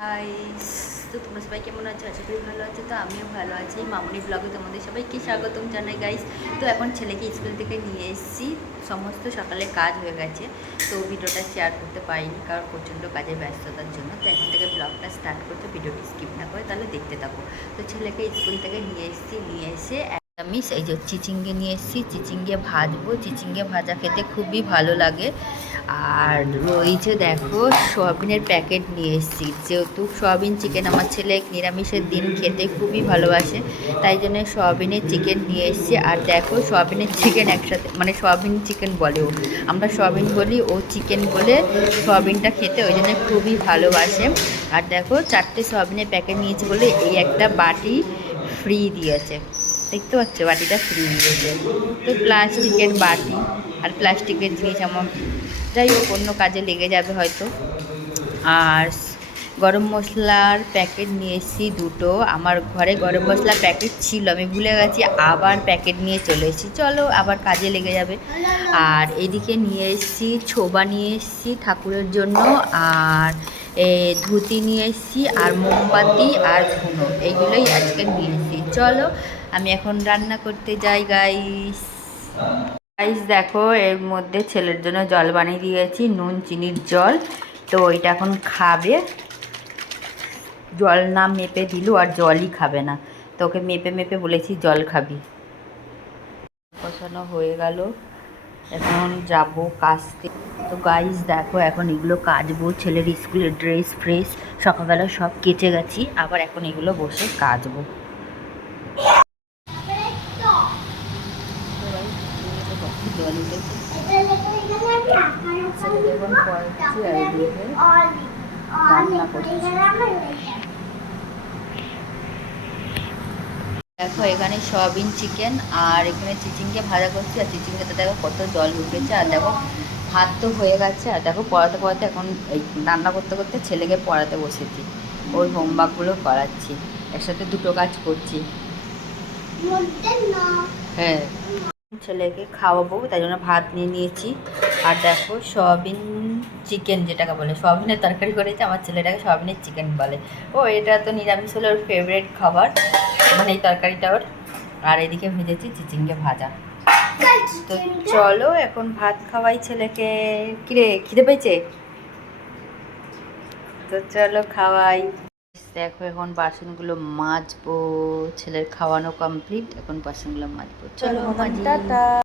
Guys তো তোমরা সবাই কেমন আছো? আশা করি ভালো আছো। তো আমিও ভালো আছি। মামনি ব্লগে তোমাদের সবাইকে স্বাগতম জানাই গাইস তো এখন ছেলেকে স্কুল থেকে নিয়ে এসেছি। সমস্ত সকালে কাজ হয়ে গেছে। তো ভিডিওটা শেয়ার করতে পারিনি কারণ প্রচণ্ড কাজের ব্যস্ততার জন্য। তো এখন থেকে ব্লগটা স্টার্ট করতে, ভিডিওটি স্কিপ না করে তাহলে দেখতে থাকো। তো ছেলেকে স্কুল থেকে নিয়ে এসেছি। নিয়ে এসে আমি সেই যে চিচিঙ্গে নিয়ে এসেছি, চিচিঙ্গে ভাজবো। চিচিঙ্গে ভাজা খেতে খুবই ভালো লাগে। আর রয়েছে দেখো, সয়াবিনের প্যাকেট নিয়ে এসেছি। যেহেতু সয়াবিন চিকেন আমার ছেলে নিরামিষের দিন খেতে খুবই ভালোবাসে, তাই জন্য সয়াবিনের চিকেন নিয়ে এসেছি। আর দেখো, সয়াবিনের চিকেন একসাথে মানে সয়াবিন চিকেন বলে ও। আমরা সয়াবিন বলি, ও চিকেন বলে সয়াবিনটা খেতে, ওই জন্য খুবই ভালোবাসে। আর দেখো, চারটে সয়াবিনের প্যাকেট নিয়েছি বলে এই একটা বাটি ফ্রি দিয়েছে। দেখতে পাচ্ছ, বাটিটা ফ্রি দিয়েছে। তো প্লাস্টিকের বাটি আর প্লাস্টিকের জিনিস আমার যাই হোক, অন্য কাজে লেগে যাবে হয়তো। আর গরম মশলার প্যাকেট নিয়ে এসেছি দুটো। আমার ঘরে গরম মশলার প্যাকেট ছিল, আমি ভুলে গেছি, আবার প্যাকেট নিয়ে চলে এসেছি। চলো, আবার কাজে লেগে যাবে। আর এদিকে নিয়ে এসেছি, ছোবা নিয়ে এসেছি ঠাকুরের জন্য। আর ধুতি নিয়ে এসেছি, আর মোমবাতি আর ধুনো। এইগুলোই আজকে নিয়ে এসেছি। চলো আমি এখন রান্না করতে যাই গাইস গাইস দেখো, এর মধ্যে ছেলের জন্য জল বানিয়ে দিয়েছি, নুন, চিনির জল। তো ওইটা এখন খাবে। জল না মেপে দিল, আর জলই খাবে না। তো ওকে মেপে মেপে বলেছি, জল খাবি। কষানো হয়ে গেল। এখন যাব কাচতে তো গাইস দেখো, এখন এগুলো কাচবো। ছেলের স্কুলের ড্রেস ফ্রেস, সকালবেলা সব কেচে গেছি। আবার এখন এগুলো বসে কাচবো। জল উঠেছে পড়াচ্ছি আর এদিকে রান্না করছি দেখো এখানে সয়াবিন চিকেন আর এখানে চিচিংকে ভাজা করছি আর চিচিংকেতে দেখো কত জল উঠেছে আর দেখো ভাত তো হয়ে গেছে। আর দেখো পড়াতে পড়াতে এখন এই রান্না করতে করতে ছেলেকে পড়াতে বসেছি। ওর হোমওয়ার্কগুলো করাচ্ছি। একসাথে দুটো কাজ করছি। হ্যাঁ। ছেলেকে খাওয়াবো, তাই জন্য ভাত নিয়ে নিয়েছি। আর দেখো, সয়াবিন চিকেন যেটাকে বলে, সয়াবিনের তরকারি করেছে, আমার ছেলেটাকে সয়াবিনের চিকেন বলে। ও, এটা তো নিরামিষ হলে, ওর ফেভারিট খাবার। মানে এই তরকারিটা ওর। আর এদিকে ভেজেছি চিচিঙ্গে ভাজা। তো চলো, এখন ভাত খাওয়াই ছেলেকে। কিরে, খিদে পেয়েছে? তো চলো খাওয়াই। দেখো এখন বাসনগুলো মাজবো। ছেলের খাওয়ানো কমপ্লিট এখন বাসনগুলো মাজবো। চলো টাটা।